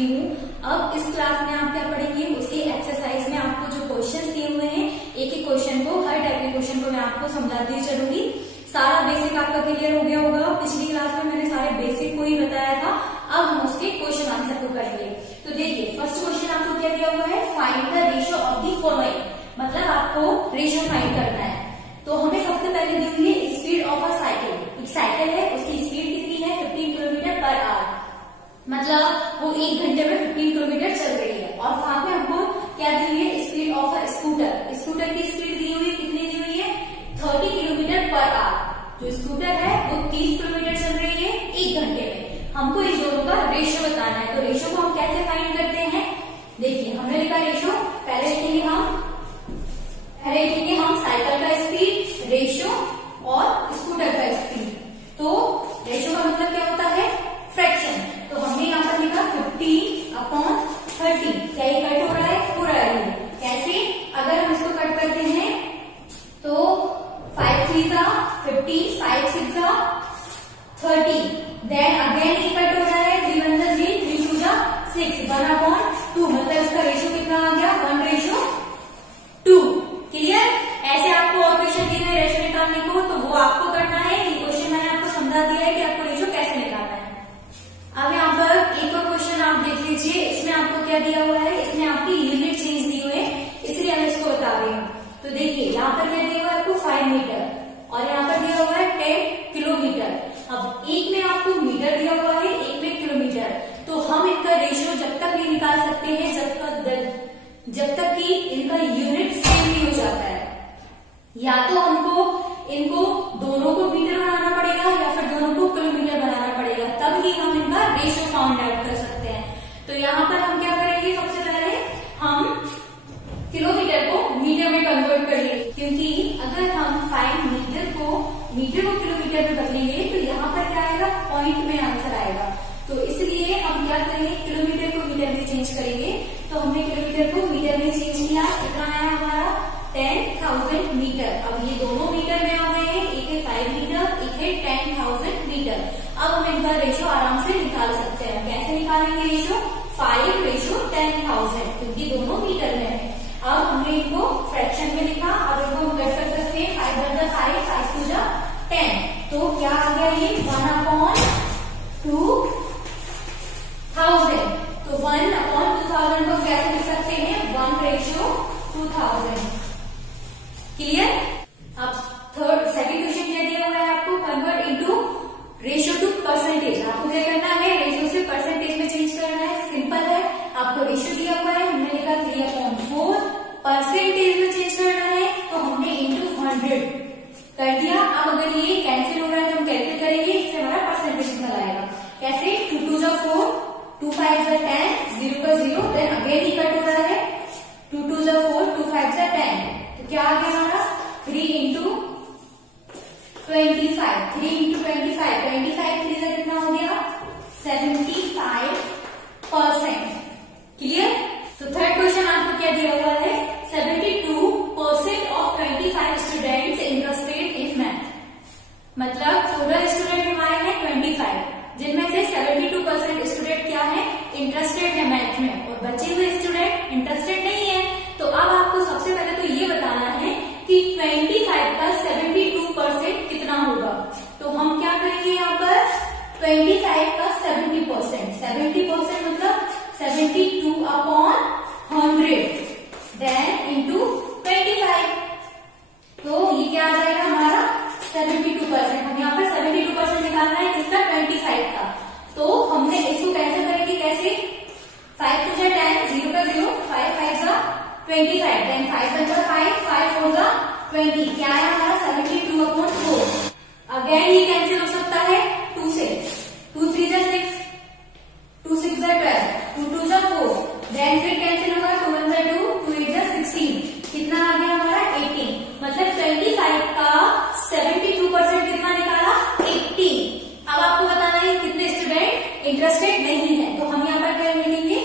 चुकी हूँ। अब इस क्लास में आप क्या पढ़ेंगे, उसी एक्सरसाइज में आपको जो क्वेश्चन दिए हुए हैं, एक एक क्वेश्चन को, हर टाइप के क्वेश्चन को मैं आपको समझाती चलूंगी। सारा बेसिक आपका क्लियर हो गया होगा। पिछली क्लास में मैंने सारे बेसिक को ही बताया था। अब हम उसके क्वेश्चन आंसर को करेंगे। तो देखिए, फर्स्ट क्वेश्चन आपको क्या दिया हुआ है, find the ratio of the following, मतलब आपको रेशियो फाइंड करना है। तो हमें सबसे पहले दी हुई है स्पीड ऑफ अ साइकिल। एक साइकिल है, उसकी स्पीड कितनी है, 15 किलोमीटर पर आवर, मतलब वो 1 घंटे में 15 किलोमीटर चल रही है। और साथ में हमको क्या दी हुई है, speed of a scooter. Scooter की स्पीड दी हुई है, कितनी दी हुई है, 30 किलोमीटर पर आवर। जो स्कूटर है वो 30 किलोमीटर चल रही है 1 घंटे में। हमको इन दोनों का रेशियो बताना है। तो रेशियो को हम कैसे फाइंड करते हैं, देखिए हमने लिखा रेशियो, पहले लिखेंगे हम साइकिल का स्पीड रेशियो और स्कूटर का स्पीड। तो रेशियो का मतलब क्या होता है, फ्रैक्शन। तो हमने यहाँ पर लिखा 50/30। क्या ये कट हो रहा है, हो रहा है। कैसे, अगर हम इसको कट करते हैं तो 5 3 50, 5 6 30, देन अगेन ये कट हो रहा है, 3 1 3, 3 2 6, 1/2, मतलब इसका रेशियो कितना आ गया, 1:2। क्लियर। ऐसे आपको और क्वेश्चन दिए गए रेशियो निकालने को, तो वो आपको करना है। ये क्वेश्चन मैंने आपको समझा दिया है कि आपको रेशियो कैसे निकालना है। अब यहाँ पर एक और क्वेश्चन आप देख लीजिए। इसमें आपको क्या दिया हुआ है, इसमें आपकी यूनिट चेंज दी हुई है, इसलिए मैं इसको बता रही हूँ। तो देखिए यहाँ पर क्या दिया हुआ है आपको, 5 मीटर, और यहाँ पर दिया हुआ है 10 किलोमीटर। अब एक में आपको मीटर दिया हुआ है, एक में किलोमीटर। तो हम इनका रेशियो जब तक नहीं निकाल सकते हैं जब तक कि इनका यूनिट सेम नहीं हो जाता है। या तो हमको इनको दोनों को मीटर बनाना पड़ेगा या फिर दोनों को किलोमीटर बनाना पड़ेगा, तब ही हम इनका रेशियो फाउंड आउट कर सकते हैं। तो यहाँ पर हम क्या करेंगे, सबसे पहले हम किलोमीटर को मीटर में कन्वर्ट करेंगे, क्योंकि अगर हम 5 मीटर को किलोमीटर में बदलेंगे तो यहाँ पर क्या आएगा, पॉइंट में आंसर आएगा। तो इसलिए हम क्या करेंगे, किलोमीटर को मीटर में चेंज करेंगे। तो हमने किलोमीटर को मीटर में चेंज किया, कितना आया हमारा, 10,000 मीटर। अब ये दोनों मीटर में आ गए हैं, एक है 5 मीटर, एक है 10,000 मीटर। अब हम इनका रेशियो आराम से निकाल सकते हैं। कैसे निकालेंगे रेशियो, 5:10,000, क्योंकि दोनों मीटर में है। अब हमने इनको फ्रैक्शन में लिखा, अब इनको हम कट कर सकते हैं, 5 × 5, 5 2 10। तो क्या आ गया ये, 1/2000। तो 1/2000 को कैसे लिख सकते हैं, 1:2000। क्लियर। अब सेकंड क्वेश्चन क्या दिया हुआ है आपको, convert into ratio two percentage. आपको क्या करना है, रेशियो से परसेंटेज में चेंज करना है। सिंपल है, आपको रेशियो दिया हुआ है, हमने लिखा 3/4, परसेंटेज में चेंज करना है तो हमने इंटू 100 कर दिया। अब अगर ये कैंसिल हो रहा है तो हम कैसे करेंगे, इससे हमारा परसेंटेज निकल आएगा। कैसे, 2 2 4, 2 5 10, 0 का 0, देन अगेन ही कट हो रहा है, 2 2 4, 2 5 10। तो क्या आ गया हमारा, 3 × 25, 3 × 25, 3 का कितना हो गया, 75%। क्लियर। तो थर्ड क्वेश्चन आपको क्या दिया हुआ है, 72% of 25 students interested in math, मतलब टोटल स्टूडेंट हमारे हैं 25, जिनमें से 72% स्टूडेंट क्या है, इंटरेस्टेड है मैथ में, और बचे हुए स्टूडेंट इंटरेस्टेड नहीं है। तो अब आपको सबसे पहले तो ये बताना है कि 25 का 72% कितना होगा। तो हम क्या करेंगे यहाँ पर, 25 का 70%, 70% मतलब 72/100, देन इंटू 25। तो ये क्या आ जाएगा हमारा, 72%। हम यहाँ पर 72% निकालना है किसका, 25 का। तो हमने इसको कैसे करेंगे, कैसे, 5 2 10, 0 का 0, 5 5 25, देन 5 1 5, 5 4 20। क्या है हमारा, 72/4। अगेन ये कैंसिल हो सकता है 2 से, 2 3 6, 2 6 12, 2 2 4, देन फिर कैंसिल होगा, 2 1 2, 2 8 16। कितना आ गया हमारा, 18। मतलब 25 का 72% कितना निकाला, 18। अब आपको बताना है कितने स्टूडेंट इंटरेस्टेड नहीं है। तो हम यहाँ पर क्या लिखेंगे,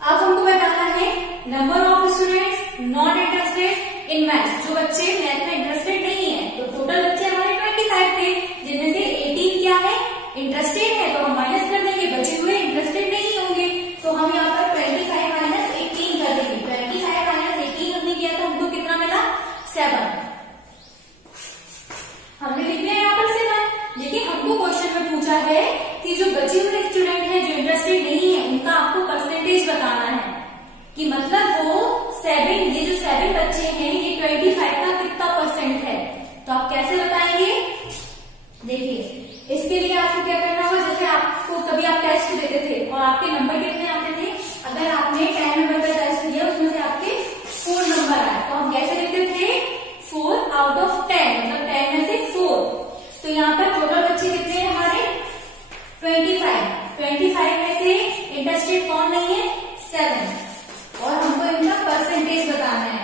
अब हमको बताना है number of students not interested in maths, जो बच्चे मैथ में इंटरेस्टेड नहीं है। तो टोटल बच्चे हमारे 25 थे, जिनमें से 18 क्या है, इंटरेस्टेड है, तो हम माइनस कर देंगे, बचे हुए इंटरेस्टेड नहीं होंगे। कि मतलब वो 7, ये जो 7 बच्चे हैं ये 25 का कितना परसेंट है। तो आप कैसे बताएंगे? देखिए इसके लिए आपको क्या करना होगा, जैसे आपको कभी आप टेस्ट देते थे और आपके नंबर कितने आते थे, अगर आपने 10 नंबर का टेस्ट दिया उसमें से आपके 4 नंबर आए तो हम कैसे लिखते थे 4 आउट ऑफ 10, मतलब 10 में से 4। तो यहाँ पर टोटल बच्चे कितने हैं हमारे 25 में से इंटरेस्टेड कौन नहीं है 7 और हमको इनका परसेंटेज बताना है।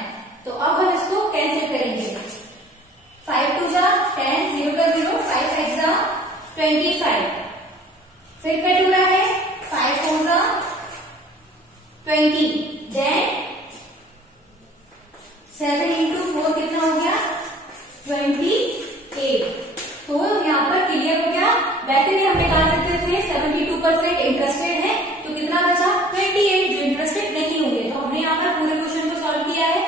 तो अब हम इसको कैंसिल करेंगे, 5 2 जा 10, 0 का 0, 5 5 जा 25, फिर कट हो रहा है 5 4 जा 20, देन 7 into 4 कितना हो गया 28। तो यहाँ पर क्लियर हो गया। वैसे भी हम निकाल सकते थे 72% इंटरेस्टेड है तो कितना बचा 28 जो इंटरेस्टेड नहीं होंगे। तो हमने यहाँ पर पूरे क्वेश्चन को सॉल्व किया है।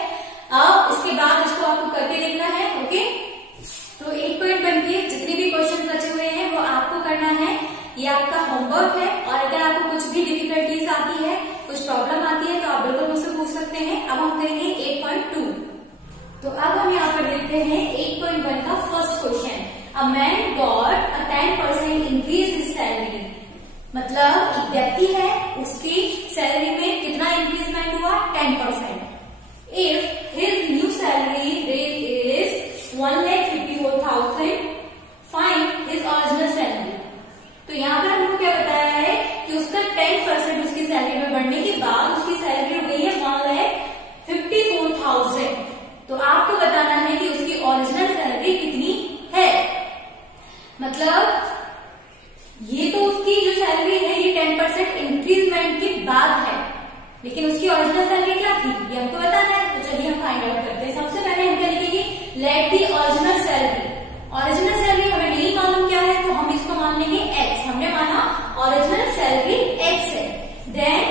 अब इसके बाद इसको आपको करके देखना है। ओके, तो 8.1 के जितने भी क्वेश्चन बचे हुए हैं वो आपको करना है, ये आपका होमवर्क है। और अगर आपको कुछ भी डिफिकल्टीज आती है, कुछ प्रॉब्लम आती है तो आप बिल्कुल मुझसे पूछ सकते हैं। अब हम करेंगे 8.2। तो अब हम यहाँ पर देखते हैं 8.1 का first question, a man got a 10% increase in salary. मतलब एक व्यक्ति है उसकी सैलरी में कितना इंक्रीजमेंट हुआ 10%। If his new salary rate is 1,54,000, find his original salary. तो यहाँ पर हमको क्या बताया है कि उसका 10% उसकी सैलरी में बढ़ने के बाद उसकी सैलरी हो गई है 1,54,000। तो आपको बताना है कि उसकी ओरिजिनल सैलरी कितनी है। मतलब ये तो उसकी जो सैलरी है ये 10% इंक्रीजमेंट के बाद है, लेकिन उसकी ओरिजिनल सैलरी क्या थी ये हमको बताना है। तो चलिए हम फाइंड आउट करते हैं। सबसे पहले हम क्या लिखेंगे, let the original salary. Original salary हमें नहीं मालूम क्या है तो हम इसको मान लेंगे x। हमने माना ओरिजिनल सैलरी x है। Then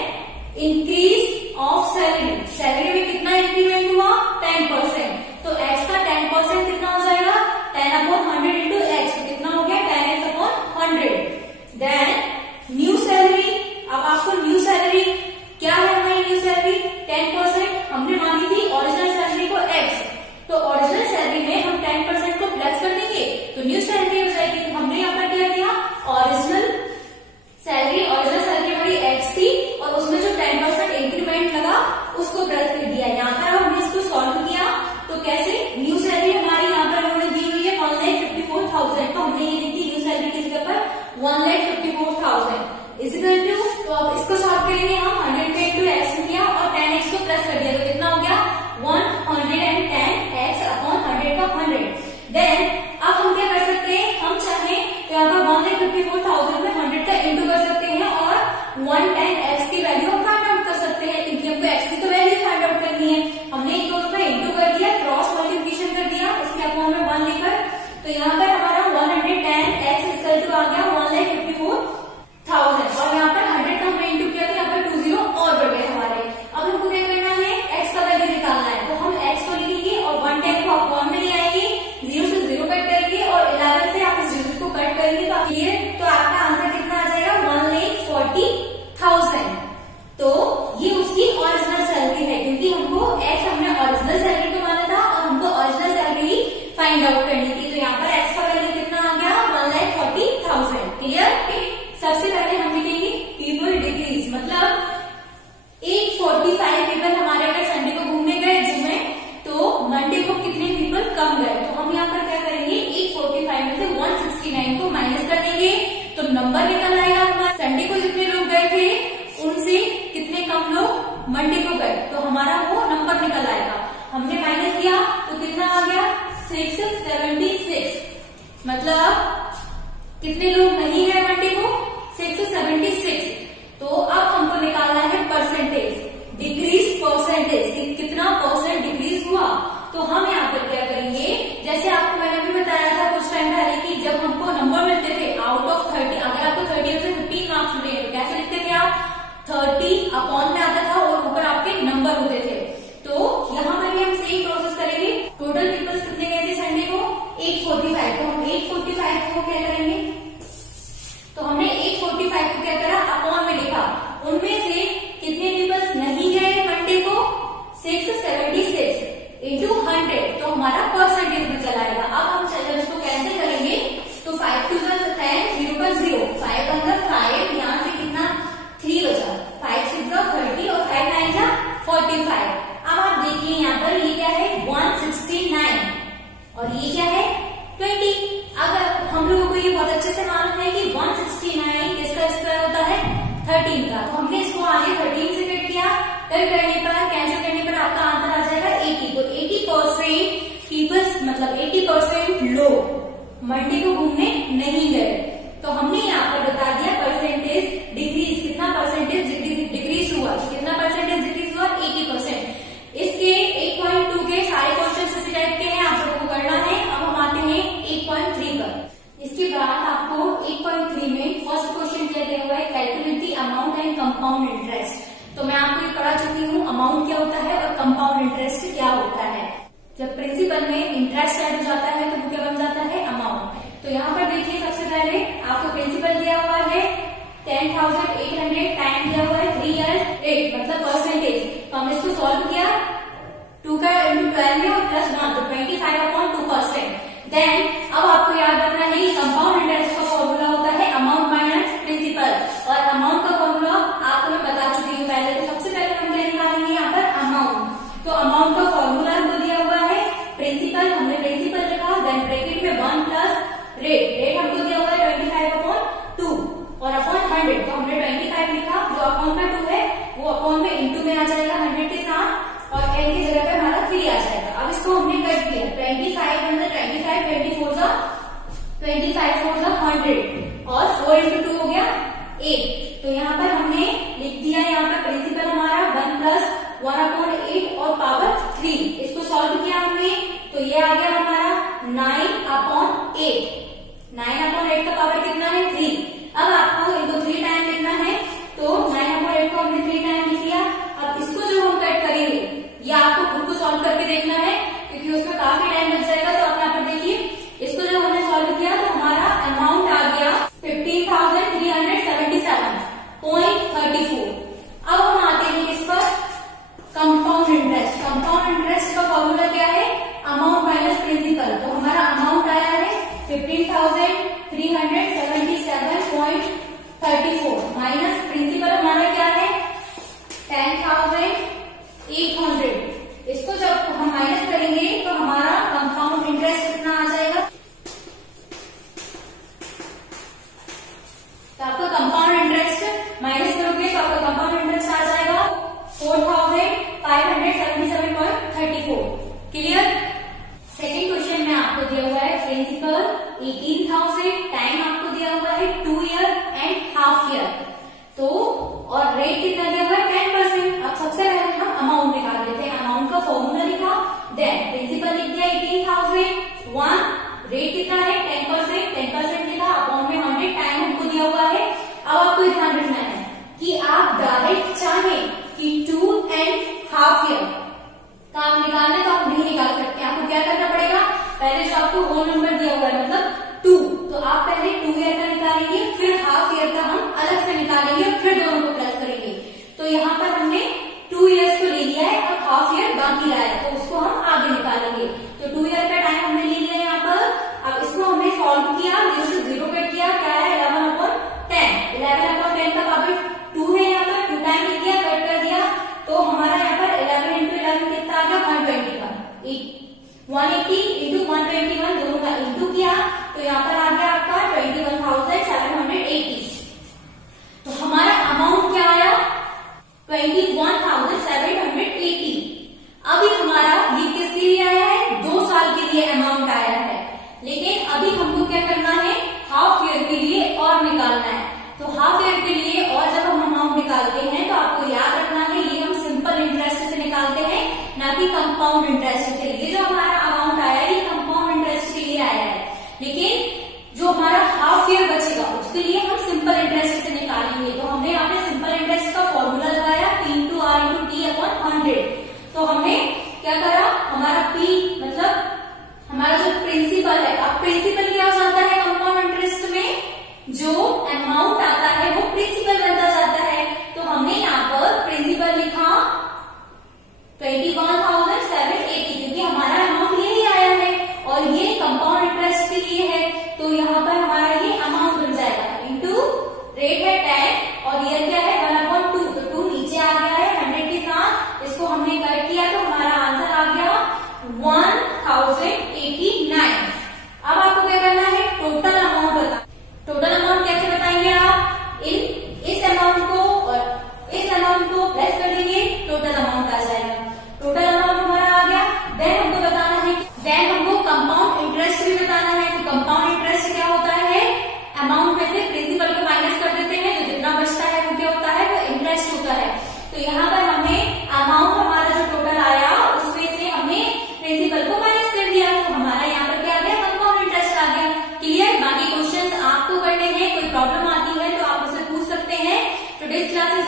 increase of salary, salary में कितना इंक्रीमेंट हुआ 10%। तो x का 10% कितना हो जाएगा 10/100 इंटू x, तो कितना हो गया 10x/100। देन न्यू सैलरी, अब आपको न्यू सैलरी क्या है, हमारी न्यू सैलरी 10%, हमने मानी थी ओरिजिनल सैलरी को x। तो ओरिजिनल सैलरी में हम 10% को प्लस कर देंगे तो न्यू सैलरी हो जाएगी। तो हमने यहाँ पर क्या किया, ओरिजिनल सैलरी हमारी x थी और उसमें जो 10% इंक्रीमेंट लगा उसको प्लस कर दिया। यहाँ पर हमने इसको सॉल्व किया तो कैसे, न्यू सैलरी हमारी यहाँ पर उन्होंने दी हुई है 1,54,000, तो हमने ये लिखी न्यू सैलरी की जगह पर 1,54,000 इजिकल टू। तो अब इसको सॉल्व करेंगे हम, 100 पे इंटू एक्स किया और 10x को प्लस कर दिया तो कितना हो गया 110x/100 देन अब हम क्या कर सकते हैं, हम चाहे तो यहाँ पर 1,54,000 में 100 का इंटू कर सकते हैं और 110x की वैल्यू हम फाइंड आउट कर सकते हैं, क्योंकि हमको x की तो वैल्यू फाइंड आउट करनी है। हमने एक दोनों का इंटू कर दिया, क्रॉस मल्टीप्लिकेशन कर दिया, इसमें अपॉन में 1 लेकर। तो यहाँ पर हमारा 110x इक्वल टू आ गया 1,54,000 और यहाँ पर 100 का हमने इंटू किया तो यहाँ पर 2 0 और बढ़ गए हमारे। अब हमको क्या करना है, x का वैल्यू निकालना है। तो हम x को लिखेंगे और 110 को अपॉन में ले आएंगे, 0 से 0 कट करेंगे और 11 से आप इस 0 को कट करेंगे तो आपका आंसर कितना आ जाएगा 1,40,000। तो ये उसकी ओरिजिनल सैलरी है, क्योंकि हमको x हमने ओरिजिनल सैलरी को माना था और हमको ओरिजिनल सैलरी फाइंड आउट करनी थी। तो यहाँ पर x का वैल्यू कितना आ गया 1,40,000। क्लियर। सबसे पहले हम लिखेंगे पीपल डिक्रीज, मतलब 845 पीपल हमारे अगर संडे को घूमने गए जिम में तो मंडे को कितने पीपल कम गए। तो हम यहाँ पर क्या करेंगे, 845 में से 169 को माइनस कर देंगे तो नंबर निकल आएगा हमारा। संडे को जितने लोग गए थे उनसे कितने कम लोग मंडे को गए, तो हमारा वो नंबर निकल आएगा। हमने माइनस किया तो कितना आ गया 676, मतलब कितने लोग नहीं गए मंडे को 676। तो अब हमको निकालना है परसेंटेज, डिक्रीज परसेंटेज, कितना परसेंट डिक्रीज हुआ। तो हम यहाँ पर क्या करेंगे, जैसे आपको मैंने भी बताया था कुछ टाइम पहले कि जब हमको नंबर मिलते थे आउट ऑफ 30, अगर आपको 30 से 15 मार्क्स मिले तो कैसे लिखते थे आप, 30 अपॉन में आता था और ऊपर आपके नंबर होते थे। तो यहाँ पर भी हम सेम प्रोसेस करेंगे। टोटल पीपल्स कितने गए थे संडे को 845, तो हम 845 को क्या करेंगे, तो हमने 845 को क्या करा अपॉन में लिखा, उनमें से कितने पीपल्स नहीं गए मंडे 676 इंटू 100 तो हमारा परसेंटेज में चला आएगा। अब हम जब इसको कैंसिल करेंगे तो 5 2 10, 0 का 0, 5 1 5, यहाँ से कितना 3 बचा, 5 6 30 और 5 9 45। अब आप देखिए यहाँ पर ये क्या है 169 और ये क्या है 20। अगर हम लोगों को ये बहुत अच्छे से मालूम है कि 169 किसका स्क्वायर होता है 13 का, तो हमने इसको आगे 13 से कट किया, कट करने पर कैंसिल करने पर आपका आंसर आ जाएगा 80। तो 80% पीपल्स मतलब 80% लोग मंडे को घूमने नहीं गए। तो हमने यहाँ पर बता दिया परसेंटेज डिक्रीज, कितना परसेंटेज डिक्रीज हुआ, कितना परसेंटेज डिक्रीज हुआ 80%। इसके 8.2 के सारे क्वेश्चन इसी टाइप के हैं, आप लोगों को करना है। अब हम आते हैं 8.3 पर। इसके बाद आपको 8.3 में फर्स्ट क्वेश्चन क्या दिया हुआ है, calculate the amount and compound interest. तो मैं आपको ये पढ़ा चुकी हूँ अमाउंट क्या होता है और कंपाउंड इंटरेस्ट क्या होता है। जब प्रिंसिपल में इंटरेस्ट ऐड हो जाता है तो वो क्या बन जाता है अमाउंट। तो यहाँ पर देखिए सबसे पहले आपको प्रिंसिपल दिया हुआ है 10,800, टाइम दिया हुआ है 3 years 8 मतलब परसेंटेज। तो हमने इसको सॉल्व किया 2 का इंटू 12 में और प्लस 1 तो 25/2%। देन अब आपको याद रखना है कंपाउंड इंटरेस्ट का फॉर्मूला होता है अमाउंट माइनस प्रिंसिपल, और अमाउंट का फॉर्मूला आपको मैं बता चुकी हूँ पहले। तो सबसे पहले हम क्या निकालेंगे यहाँ पर अमाउंट। तो अमाउंट का फॉर्मूला हमको दिया हुआ है प्रिंसिपल, हमने प्रिंसिपल लिखा, देन ब्रैकेट में 1 प्लस रेट हमको दिया हुआ है 25/2 और अपॉन 100। तो हमने 25 लिखा, जो अपॉन का 2 है वो अपॉन में इंटू में आ जाएगा 100 के साथ, और एन की जगह पे हमारा 3 आ जाएगा। अब इसको हमने कट किया 25 मतलब 25 24 जा 25 4 जा 100 और 4 इंटू 2 हो गया 8। तो यहाँ पर हमने लिख दिया यहाँ पर प्रिंसिपल हमारा 1 प्लस 1/8 और पावर 3। इसको सॉल्व किया हमने तो ये आ गया हमारा 9/8। 9/8 का पावर कितना है 3। अब आपको इनको 3 टाइम लिखना है, तो 9/8 को हमने 3 टाइम लिख लिया। अब इसको जो हम कट करेंगे ये आपको खुद को सॉल्व करके देखना है क्योंकि उसमें काफी टाइम लग जाएगा। तो आप यहाँ पर देखिए इसको जब हमने सॉल्व किया तो हमारा अमाउंट आ गया 15,377.34। अब हम आते हैं इस पर कंपाउंड इंटरेस्ट। कंपाउंड इंटरेस्ट का फॉर्मूला क्या है अमाउंट माइनस प्रिंसिपल। तो हमारा अमाउंट आया है 15,377.34 माइनस प्रिंसिपल हमारा क्या है 10,800। इसको जब हम माइनस करेंगे तो हमारा कंपाउंड इंटरेस्ट कितना आ जाएगा। तो आपका कंपाउंड इंटरेस्ट माइनस करोगे तो आपका कंपाउंड इंटरेस्ट आ जाएगा 4,577.34। क्लियर। सेकेंड क्वेश्चन में आपको दिया हुआ है प्रिंसिपल 18,000, टाइम आपको दिया हुआ है 2 year एंड हाफ ईयर। तो और रेट कितना दिया हुआ है 10%। अब सबसे पहले हम अमाउंट निकाल लेते हैं। अमाउंट का फॉर्मूला लिखा, देन प्रिंसिपल लिख दिया 18,000, 1 रेट कितना है 10% लिखा, अपॉन में 100 टाइम हमको दिया हुआ है। अब आपको ध्यान रखना है कि आप डायरेक्ट चाहे कि 2 एंड हाफ ईयर का आप निकालने तो आप नहीं निकाल सकते। आपको क्या करना पड़ेगा, पहले जो आपको होल नंबर दिया हुआ है मतलब 2, तो आप पहले 2 ईयर का निकालेंगे, फिर हाफ ईयर का हम अलग से निकालेंगे और फिर दोनों को प्लस करेंगे। तो यहाँ पर हमने 2 इयर्स को ले लिया है और हाफ ईयर बाकी रहा है, तो उसको हम आगे निकालेंगे। तो 2 ईयर का टाइम हमने ले लिया है यहाँ पर। अब इसको हमने सॉल्व किया, 0 से 0 कट किया, क्या है 11/10। 11/10 का पावर 2 है, यहाँ पर 2 टाइम लिख दिया, कट कर दिया, तो हमारा यहाँ पर 11 इंटू 11 कितना आ गया 121। 180 इंटू 121 दोनों का इंटू किया तो यहाँ पर आ गया आपका 21,780। तो हमारा अमाउंट क्या आया 21,780। अभी हमारा ये किसके लिए आया है 2 साल के लिए अमाउंट आया है, लेकिन अभी हमको क्या करना है हाफ ईयर के लिए और निकालना है। तो हाफ ईयर के लिए और जब हम अमाउंट निकालते हैं तो आपको याद रखना है ये हम सिंपल इंटरेस्ट से निकालते हैं ना कि कंपाउंड इंटरेस्ट से। ये जो हमारा अमाउंट आया है ये कंपाउंड इंटरेस्ट के लिए आया है, लेकिन जो हमारा हाफ ईयर बचेगा उसके लिए हम सिंपल इंटरेस्ट से निकालेंगे। तो हमने यहाँ पे सिंपल इंटरेस्ट का फॉर्मूला लगाया P/R/T/100। तो हमने क्या करा, हमारा P मतलब हमारा जो प्रिंसिपल है, अब प्रिंसिपल क्या हो जाता है कंपाउंड इंटरेस्ट में, जो अमाउंट आता है वो प्रिंसिपल बनता जाता है। तो हमने यहाँ पर प्रिंसिपल लिखा 21,780 क्लासेस